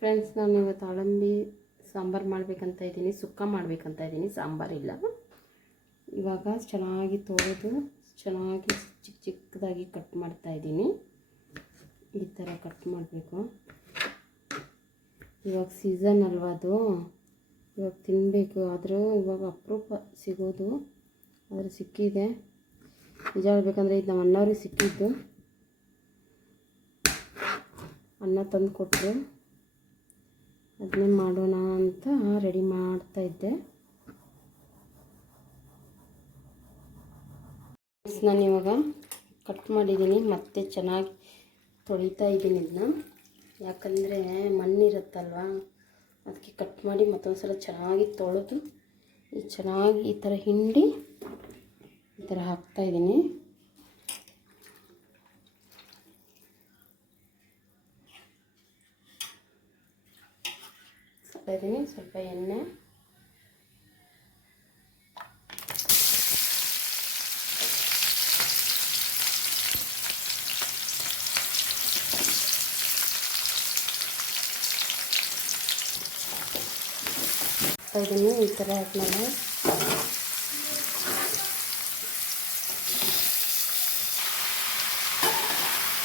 Friends, ನಾನು ಇವತ್ತು ಅಳಂಬಿ ಸಾಂಬಾರು ಮಾಡಬೇಕಂತ ಇದ್ದೀನಿ, ಸುಕ್ಕ ಮಾಡಬೇಕಂತ ಇದ್ದೀನಿ. ಸಾಂಬಾರಿಲ್ಲ. ಇವಾಗ ಚೆನ್ನಾಗಿ ತೊಳೆದು ಚೆನ್ನಾಗಿ ಚಿಕ್ಕದಾಗಿ ಕಟ್ ಮಾಡ್ತಾಯಿದ್ದೀನಿ. ಈ ಥರ ಕಟ್ ಮಾಡಬೇಕು. ಇವಾಗ ಸೀಸನ್ ಅಲ್ವಾ, ಅದು ಇವಾಗ ತಿನ್ನಬೇಕು. ಆದರೂ ಇವಾಗ ಅಪರೂಪ ಸಿಗೋದು, ಆದರೆ ಸಿಕ್ಕಿದೆ. ನಿಜ ಹೇಳ್ಬೇಕಂದ್ರೆ ಇದು ನಮ್ಮ ಅಣ್ಣವ್ರಿಗೆ ಸಿಕ್ಕಿದ್ದು. ಅನ್ನ ತಂದು ಕೊಟ್ಟರು, ಅದನ್ನೇ ಮಾಡೋಣ ಅಂತ ರೆಡಿ ಮಾಡ್ತಾಯಿದ್ದೆ. ನಾನು ಇವಾಗ ಕಟ್ ಮಾಡಿದ್ದೀನಿ, ಮತ್ತೆ ಚೆನ್ನಾಗಿ ತೊಳಿತಾ ಇದ್ದೀನಿ ಇದನ್ನ. ಯಾಕಂದರೆ ಮಣ್ಣಿರುತ್ತಲ್ವ, ಅದಕ್ಕೆ ಕಟ್ ಮಾಡಿ ಮತ್ತೊಂದು ಸಲ ಚೆನ್ನಾಗಿ ತೊಳೆದು ಚೆನ್ನಾಗಿ ಈ ಥರ ಹಿಂಡಿ ಈ ಥರ ಹಾಕ್ತಾಯಿದ್ದೀನಿ. ಸ್ವಲ್ಪ ಎಣ್ಣೆ, ಈ ಥರ ಆದ್ಮೇಲೆ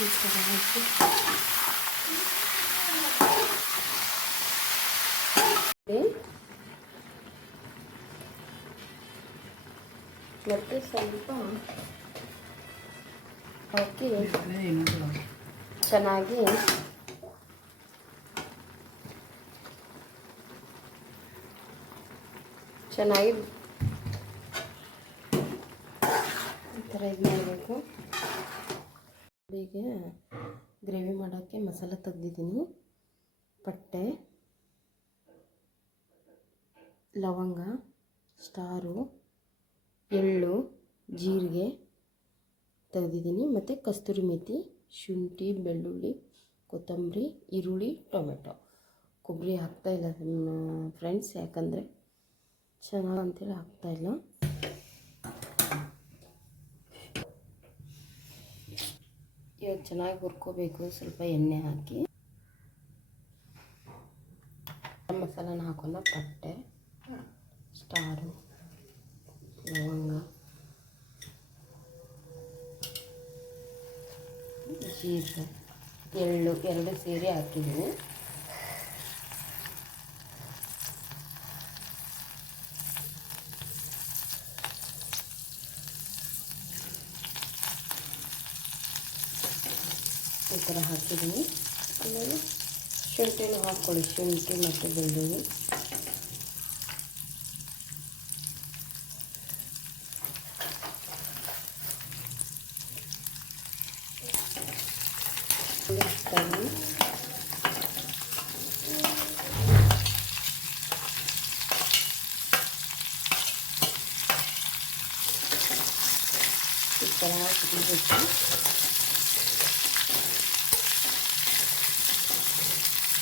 ಈ ಥರ ಹಾಕಿ ಮತ್ತು ಸ್ವಲ್ಪ ಹಾಕಿ ಚೆನ್ನಾಗಿ ಈ ಥರ ಇದು ಮಾಡಬೇಕು. ಹೀಗೆ ಗ್ರೇವಿ ಮಾಡೋಕ್ಕೆ ಮಸಾಲೆ ತೆಗೆದಿದ್ದೀನಿ. ಪಟ್ಟೆ, ಲವಂಗ, ಸ್ಟಾರು, ಎಳ್ಳು, ಜೀರಿಗೆ ತೆಗೆದಿದ್ದೀನಿ. ಮತ್ತು ಕಸ್ತೂರಿ ಮೇಥಿ, ಶುಂಠಿ, ಬೆಳ್ಳುಳ್ಳಿ, ಕೊತ್ತಂಬರಿ, ಈರುಳ್ಳಿ, ಟೊಮೆಟೊ. ಕೊಬ್ಬರಿ ಹಾಕ್ತಾಯಿಲ್ಲ ಫ್ರೆಂಡ್ಸ್, ಯಾಕಂದರೆ ಚೆನ್ನಾಗಿ ಅಂತೇಳಿ ಹಾಕ್ತಾಯಿಲ್ಲ. ಇವಾಗ ಚೆನ್ನಾಗಿ ಹುರ್ಕೋಬೇಕು. ಸ್ವಲ್ಪ ಎಣ್ಣೆ ಹಾಕಿ ಮಸಾಲನ ಹಾಕೋಣ. ಪಟ್ಟೆ, ಸ್ಟಾರು, ಲವಂಗ, ಜೀರಿಗೆ, ಎಳ್ಳು ಎರಡು ಸೇರಿ ಹಾಕಿದ್ದೀನಿ. ಈ ಥರ ಹಾಕಿದ್ದೀನಿ. ಆಮೇಲೆ ಶುಂಠಿನೂ ಹಾಕ್ಕೊಳ್ಳಿ, ಶುಂಠಿ ಮತ್ತು ಬೆಳ್ಳುಳ್ಳಿ. ಈ ಥರ ಹಾಕಿಬಿಟ್ಟು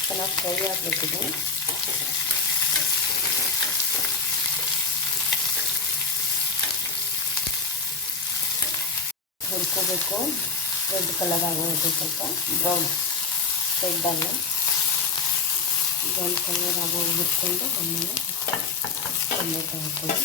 ಚೆನ್ನಾಗಿ ಫ್ರೈ ಆಗಬೇಕಿದೆ. ಹುರ್ಕೋಬೇಕು. ರೆಡ್ ಕಲರ್ ಆಗೋದು, ಸ್ವಲ್ಪ ಬ್ರೌನ್, ರೆಡ್ ಅಲ್ಲ ಬ್ರೌನ್ ಕಲರ್ ಆಗೋಗಿ ಹುರ್ಕೊಂಡು ಆಮೇಲೆ ಟೊಮೆಟೊ ಹಾಕೊಳ್ಳಿ.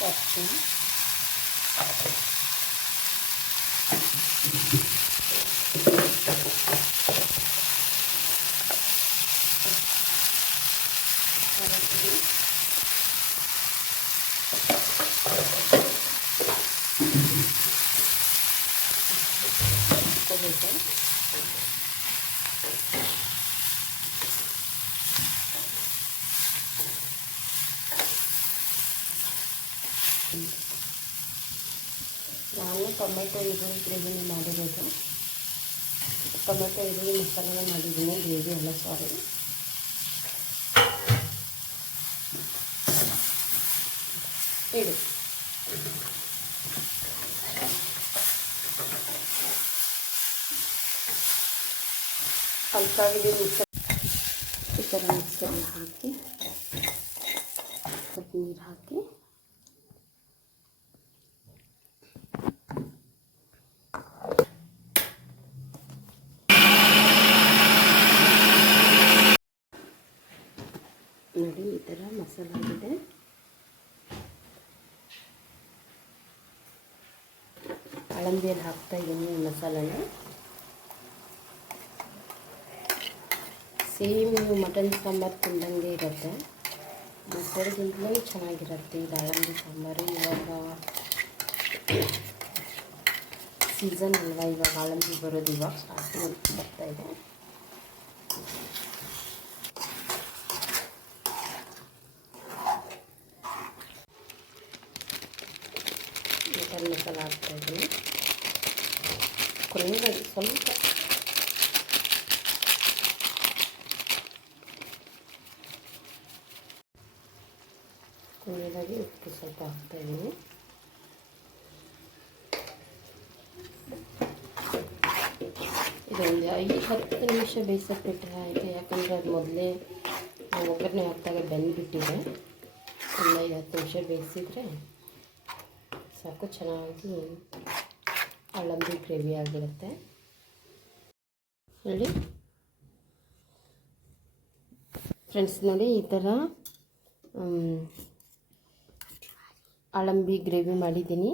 ಹಾಕ್ತೀನಿ. ನಾನು ಟೊಮೆಟೊ ಈರುಳ್ಳಿ ಗ್ರೇವಿನ ಮಾಡಿರೋದು. ಟೊಮೆಟೊ ಈರುಳ್ಳಿ ಮಸಾಲೆ ಮಾಡಿದ್ದೀನಿ, ಗ್ರೇವಿ ಅಲ್ಲ, ಸಾರಿ. ಇಡು ಬೇಕಾಗಿದೆ ಮಿಕ್ಸರ್ ಈ ಥರ ಮಿಕ್ಸರ್ ಹಾಕಿ ಸ್ವಲ್ಪ ನೀರು ಹಾಕಿ ನೋಡಿ ಈ ಥರ ಮಸಾಲೆ ಆಗಿದೆ. ಅಳಂದಿಯಲ್ಲಿ ಹಾಕ್ತಾ ಇದ್ದೀನಿ ಮಸಾಲೆನ. ಸೇಮ್ ಮಟನ್ ಸಾಂಬಾರು ತಿಂದಂಗೆ ಇರುತ್ತೆ, ಮೊಸರಿಗಿಂತಲೂ ಚೆನ್ನಾಗಿರುತ್ತೆ ಇದು ಅಳಂದಿ ಸಾಂಬಾರು. ಇವಾಗ ಸೀಸನ್ ಅಲ್ವಾ, ಇವಾಗ ಅಳಂದಿ ಬರೋದು ಇವಾಗ ಸ್ಟಾರ್ಟಿಂಗ್ ಬರ್ತಾಯಿದೆ. ಮಟನ್ ಮಸಾಲ ಹಾಕ್ತಾಯಿದ್ದೀನಿ. ಕೊನೆಯದಾಗಿ ಸ್ವಲ್ಪ ಉಪ್ಪು ಸ್ವಲ್ಪ ಹಾಕ್ತಾಯಿದ್ದೀನಿ. ಇದೊಂದು 5-10 ನಿಮಿಷ ಬೇಯಿಸೋಕೆ ಬಿಟ್ಟರೆ ಆಯಿತು, ಯಾಕಂದರೆ ಅದು ಮೊದಲೇ ಒಗ್ಗರಣೆ ಹಾಕಿದಾಗ ಬೆಂದುಬಿಟ್ಟಿದೆ. ಒಂದು 5-10 ನಿಮಿಷ ಬೇಯಿಸಿದರೆ ಸಾಕು, ಚೆನ್ನಾಗಿ ಅಳಂದಿ ಗ್ರೇವಿ ಆಗಿರುತ್ತೆ. ನೋಡಿ ಫ್ರೆಂಡ್ಸ್, ನೋಡಿ ಈ ಥರ ಅಳಂದಿ ಗ್ರೇವಿ ಮಾಡಿದ್ದೀನಿ.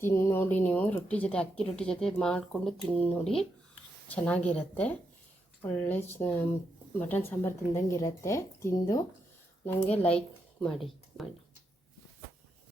ತಿಂದು ನೋಡಿ ನೀವು, ರೊಟ್ಟಿ ಜೊತೆ, ಅಕ್ಕಿ ರೊಟ್ಟಿ ಜೊತೆ ಮಾಡಿಕೊಂಡು ತಿಂದು ನೋಡಿ, ಚೆನ್ನಾಗಿರುತ್ತೆ. ಒಳ್ಳೆ ಮಟನ್ ಸಾಂಬಾರು ತಿಂದಂಗೆ ಇರುತ್ತೆ. ತಿಂದು ನನಗೆ ಲೈಕ್ ಮಾಡಿ.